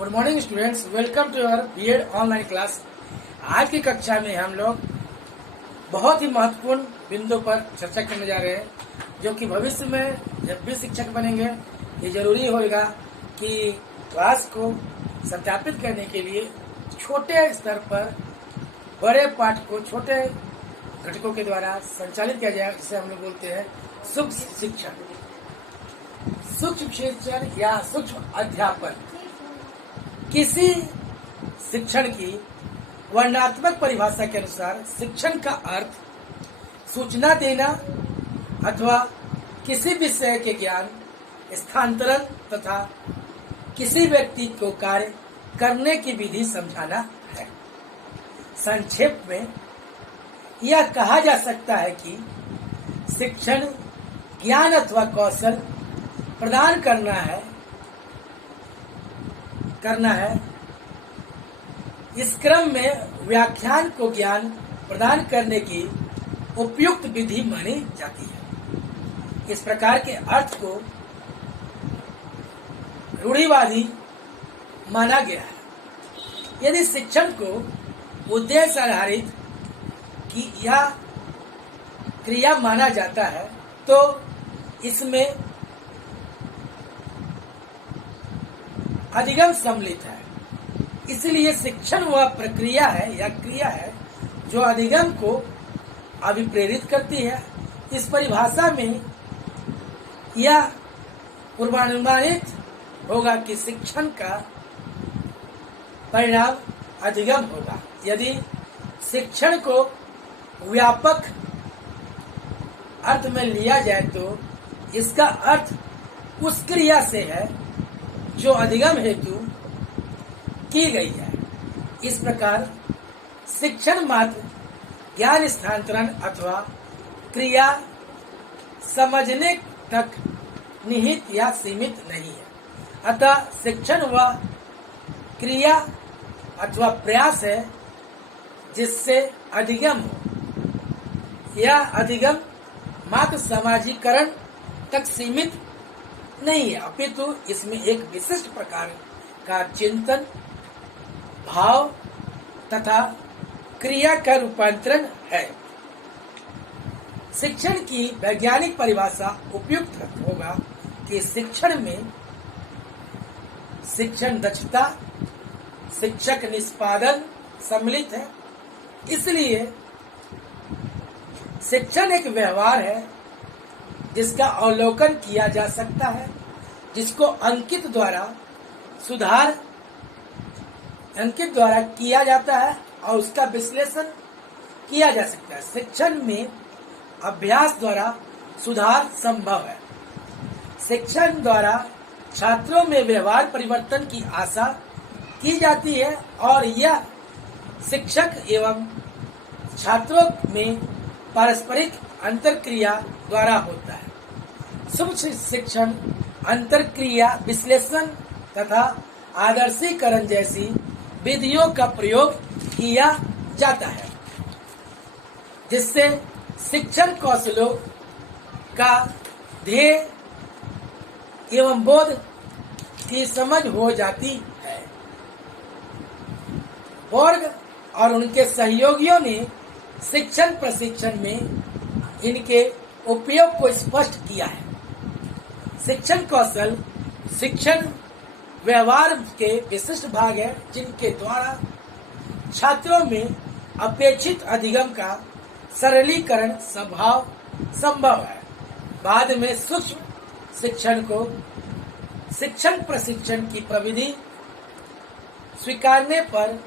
Good morning students, welcome to your B Ed online class. आज की कक्षा में हम लोग बहुत ही महत्वपूर्ण बिंदु पर चर्चा करने जा रहे हैं, जो कि भविष्य में जब भी शिक्षक बनेंगे ये जरूरी होगा कि क्लास को सत्यापित करने के लिए छोटे स्तर पर बड़े पाठ को छोटे घटकों के द्वारा संचालित किया जाए, जिसे हम लोग बोलते हैं सूक्ष्म शिक्षण। सूक्ष्म शिक्षण या सूक्ष्म अध्यापन किसी शिक्षण की वर्णनात्मक परिभाषा के अनुसार शिक्षण का अर्थ सूचना देना अथवा किसी विषय के ज्ञान स्थानांतरण तथा किसी व्यक्ति को कार्य करने की विधि समझाना है। संक्षेप में यह कहा जा सकता है कि शिक्षण ज्ञान अथवा कौशल प्रदान करना है। इस क्रम में व्याख्यान को ज्ञान प्रदान करने की उपयुक्त विधि मानी जाती है। इस प्रकार के अर्थ को रूढ़िवादी माना गया है। यदि शिक्षण को उद्देश्य आधारित की यह क्रिया माना जाता है तो इसमें अधिगम सम्मिलित है। इसलिए शिक्षण वह प्रक्रिया है या क्रिया है जो अधिगम को अभिप्रेरित करती है। इस परिभाषा में यह पूर्वानुमानित होगा कि शिक्षण का परिणाम अधिगम होगा। यदि शिक्षण को व्यापक अर्थ में लिया जाए तो इसका अर्थ उस क्रिया से है जो अधिगम हेतु की गई है। इस प्रकार शिक्षण मात्र ज्ञान स्थानांतरण अथवा क्रिया समझने तक निहित या सीमित नहीं है। अतः शिक्षण वह क्रिया अथवा प्रयास है जिससे अधिगम हो। यह अधिगम मात्र समाजीकरण तक सीमित नहीं है, अपितु इसमें एक विशिष्ट प्रकार का चिंतन, भाव तथा क्रिया का रूपांतरण है। शिक्षण की वैज्ञानिक परिभाषा उपयुक्त होगा कि शिक्षण में शिक्षण दक्षता, शिक्षक निष्पादन सम्मिलित है। इसलिए शिक्षण एक व्यवहार है जिसका अवलोकन किया जा सकता है, जिसको अंकित द्वारा किया जाता है और उसका विश्लेषण किया जा सकता है। शिक्षण में अभ्यास द्वारा सुधार संभव है। शिक्षण द्वारा छात्रों में व्यवहार परिवर्तन की आशा की जाती है और यह शिक्षक एवं छात्रों में पारस्परिक अंतरक्रिया द्वारा होता है। सूक्ष्म शिक्षण अंतरक्रिया विश्लेषण तथा आदर्शीकरण जैसी विधियों का प्रयोग किया जाता है, जिससे शिक्षण कौशलों का ध्येय एवं बोध की समझ हो जाती है। बोर्ग और उनके सहयोगियों ने शिक्षण प्रशिक्षण में इनके उपयोग को स्पष्ट किया है। शिक्षण कौशल शिक्षण व्यवहार के विशिष्ट भाग है, जिनके द्वारा छात्रों में अपेक्षित अधिगम का सरलीकरण संभव है। बाद में सूक्ष्म शिक्षण को शिक्षण प्रशिक्षण की प्रविधि स्वीकारने पर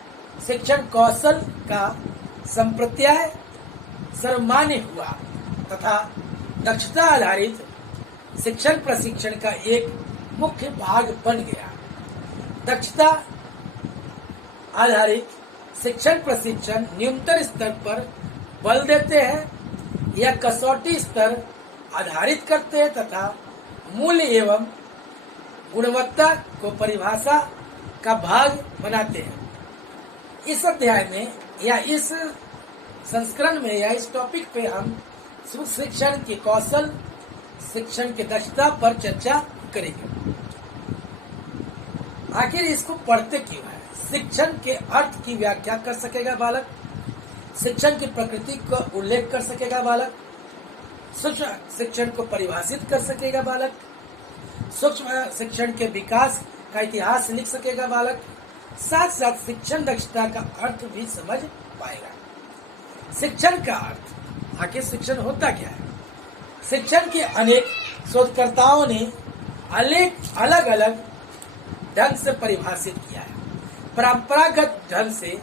शिक्षण कौशल का संप्रत्यय सर्वमान्य हुआ तथा दक्षता आधारित शिक्षण प्रशिक्षण का एक मुख्य भाग बन गया। दक्षता आधारित शिक्षण प्रशिक्षण न्यूनतम स्तर पर बल देते हैं या कसौटी स्तर आधारित करते हैं तथा मूल्य एवं गुणवत्ता को परिभाषा का भाग बनाते हैं। इस अध्याय में या इस संस्करण में या इस टॉपिक पे हम शिक्षण के कौशल, शिक्षण की दक्षता पर चर्चा करेंगे। आखिर इसको पढ़ते क्यों है? शिक्षण के अर्थ की व्याख्या कर सकेगा बालक, शिक्षण की प्रकृति का उल्लेख कर सकेगा बालक, सूक्ष्म शिक्षण को परिभाषित कर सकेगा बालक, सूक्ष्म शिक्षण के विकास का इतिहास लिख सकेगा बालक, साथ साथ शिक्षण दक्षता का अर्थ भी समझ पाएगा। शिक्षण का अर्थ, आखिर शिक्षण होता क्या है? शिक्षण के अनेक शोधकर्ताओं ने अलग अलग ढंग से परिभाषित किया है। परंपरागत ढंग से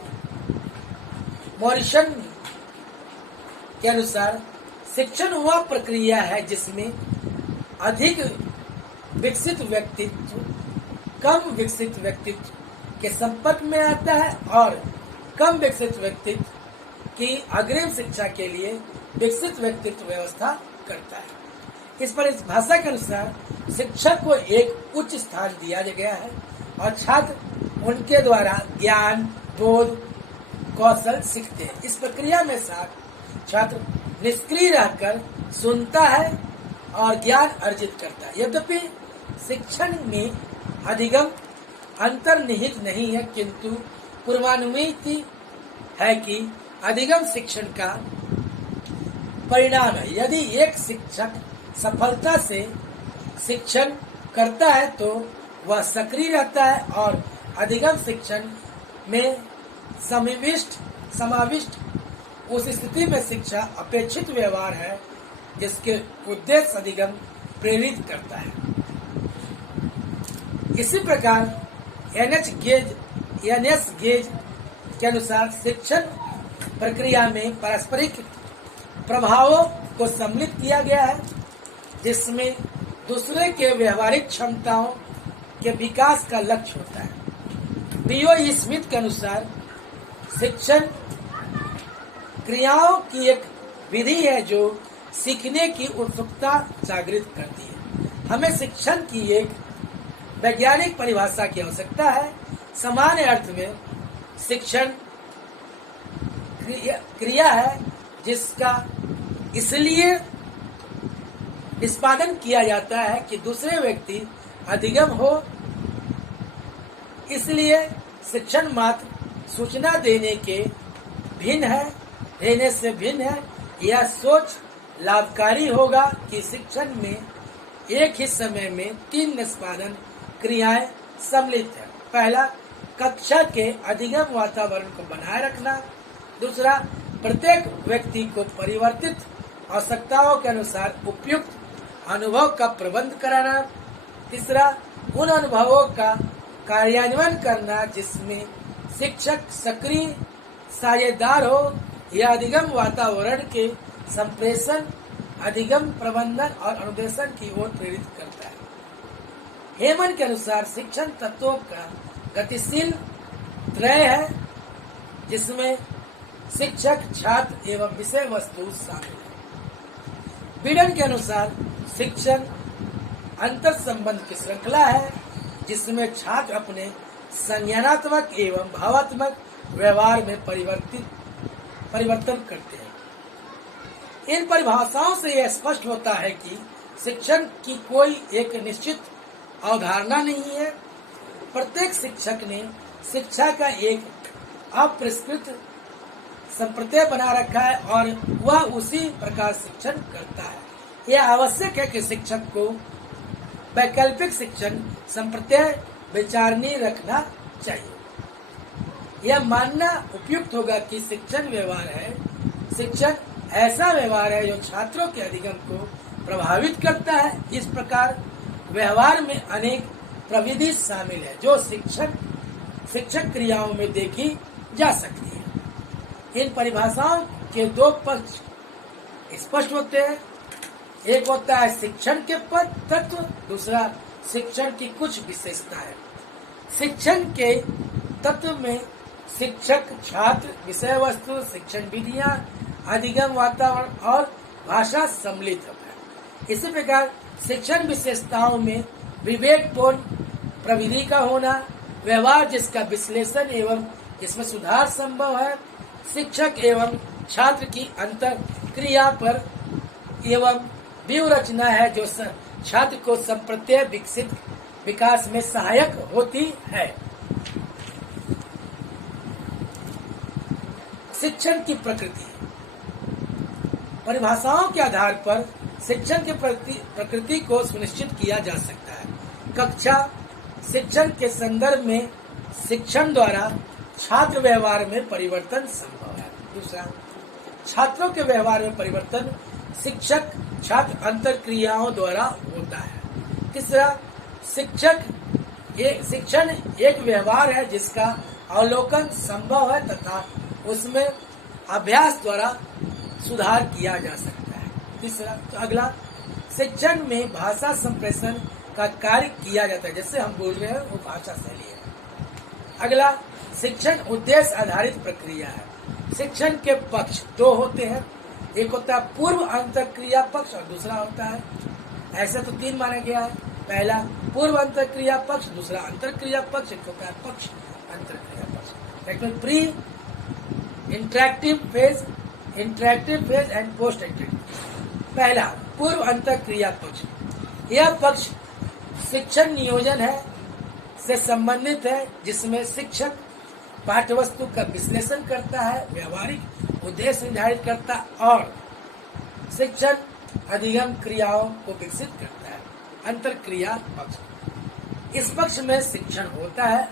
मॉरिसन के अनुसार शिक्षण वह प्रक्रिया है जिसमें अधिक विकसित व्यक्तित्व कम विकसित व्यक्तित्व के संपर्क में आता है और कम विकसित व्यक्तित्व की अग्रिम शिक्षा के लिए विकसित व्यक्तित्व व्यवस्था करता है। इस पर इस भाषा के अनुसार शिक्षक को एक उच्च स्थान दिया गया है और छात्र उनके द्वारा ज्ञान, बोध, कौशल सीखते हैं। इस प्रक्रिया में छात्र निष्क्रिय रहकर सुनता है और ज्ञान अर्जित करता है। यद्यपि शिक्षण में अधिगम अंतर्निहित नहीं है, किंतु पूर्वानुमिति है कि अधिगम शिक्षण का परिणाम है। यदि एक शिक्षक सफलता से शिक्षण करता है तो वह सक्रिय रहता है और अधिगम शिक्षण में समाविष्ट उस स्थिति में शिक्षा अपेक्षित व्यवहार है जिसके उद्देश्य अधिगम प्रेरित करता है। इसी प्रकार एनएस गेज के अनुसार शिक्षण प्रक्रिया में पारस्परिक प्रभावों को सम्मिलित किया गया है, जिसमें दूसरे के व्यवहारिक क्षमताओं के विकास का लक्ष्य होता है। बीओ स्मिथ के अनुसार शिक्षण क्रियाओं की एक विधि है जो सीखने की उत्सुकता जागृत करती है। हमें शिक्षण की एक वैज्ञानिक परिभाषा की आवश्यकता है। सामान्य अर्थ में शिक्षण क्रिया है जिसका इसलिए निष्पादन किया जाता है कि दूसरे व्यक्ति अधिगम हो। इसलिए शिक्षण मात्र सूचना देने से भिन्न है। यह सोच लाभकारी होगा कि शिक्षण में एक ही समय में 3 निष्पादन क्रियाएं सम्मिलित है। पहला, कक्षा के अधिगम वातावरण को बनाए रखना। दूसरा, प्रत्येक व्यक्ति को परिवर्तित आवश्यकताओं के अनुसार उपयुक्त अनुभव का प्रबंध कराना। तीसरा, उन अनुभवों का कार्यान्वयन करना जिसमें शिक्षक सक्रिय साझेदार हो। यह अधिगम वातावरण के संप्रेषण, अधिगम प्रबंधन और अनुदेशन की ओर प्रेरित करता है। हेमन के अनुसार शिक्षण तत्वों का गतिशील त्रय है जिसमें शिक्षक, छात्र एवं विषय वस्तु शामिल है। बीडन के अनुसार शिक्षण अंतर संबंध की श्रृंखला है जिसमें छात्र अपने संज्ञानात्मक एवं भावात्मक व्यवहार में परिवर्तन करते हैं। इन परिभाषाओं से यह स्पष्ट होता है कि शिक्षण की कोई एक निश्चित अवधारणा नहीं है। प्रत्येक शिक्षक ने शिक्षा का एक अपरिष्कृत संप्रदाय बना रखा है और वह उसी प्रकार शिक्षण करता है। यह आवश्यक है कि शिक्षक को वैकल्पिक शिक्षण संप्रदाय विचारणीय रखना चाहिए। यह मानना उपयुक्त होगा कि शिक्षण व्यवहार है। शिक्षण ऐसा व्यवहार है जो छात्रों के अधिगम को प्रभावित करता है। इस प्रकार व्यवहार में अनेक प्रविधि शामिल है जो शिक्षक क्रियाओं में देखी जा सकती है। इन परिभाषाओं के 2 पक्ष स्पष्ट होते हैं। एक होता है शिक्षण के तत्व, दूसरा शिक्षण की कुछ विशेषताएं। शिक्षण के तत्व में शिक्षक, छात्र, विषय वस्तु, शिक्षण विधियां, अधिगम वातावरण और भाषा सम्मिलित है। इसी प्रकार शिक्षण विशेषताओं में विवेकपूर्ण प्रविधि का होना, व्यवहार जिसका विश्लेषण एवं जिसमें सुधार संभव है, शिक्षक एवं छात्र की अंतर क्रिया पर एवं व्यूह रचना है जो छात्र को संप्रत्यय विकसित विकास में सहायक होती है। शिक्षण की प्रकृति, परिभाषाओं के आधार पर शिक्षण की प्रकृति को सुनिश्चित किया जा सकता है। कक्षा शिक्षण के संदर्भ में शिक्षण द्वारा छात्र व्यवहार में परिवर्तन संभव है। दूसरा, छात्रों के व्यवहार में परिवर्तन शिक्षक छात्र अंतरक्रियाओं द्वारा होता है। तीसरा, शिक्षण एक व्यवहार है जिसका अवलोकन संभव है तथा उसमें अभ्यास द्वारा सुधार किया जा सकता है। तीसरा, तो अगला, शिक्षण में भाषा संप्रेषण का कार्य किया जाता है, जैसे हम बोल रहे हैं वो भाषा शैली है। अगला, शिक्षण उद्देश्य आधारित प्रक्रिया है। शिक्षण के पक्ष दो होते हैं, एक होता है पूर्व अंतरक्रिया पक्ष और दूसरा होता है, ऐसे तो तीन माना गया है। पहला पूर्व अंतरक्रिया पक्ष, दूसरा अंतरक्रिया पक्ष, एक होता है पक्ष अंतरक्रिया पक्ष। एक में pre interactive phase and post interactive. पहला पूर्व अंतरक्रिया पक्ष, यह पक्ष शिक्षण नियोजन है से संबंधित है, जिसमें शिक्षक पाठ्यवस्तु का विश्लेषण करता है, व्यवहारिक उद्देश्य निर्धारित करता है और शिक्षण अधिगम क्रियाओं को विकसित करता है। अंतरक्रिया पक्ष, इस पक्ष में शिक्षण होता है।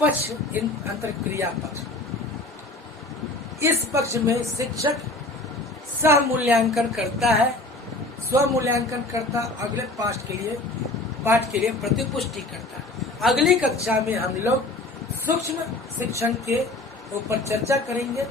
पक्ष अंतरक्रिया पक्ष, इस पक्ष में शिक्षक सह मूल्यांकन करता है, स्व मूल्यांकन करता, अगले पाठ के लिए प्रतिपुष्टि करता है। अगली कक्षा में हम लोग सूक्ष्म शिक्षण के ऊपर चर्चा करेंगे।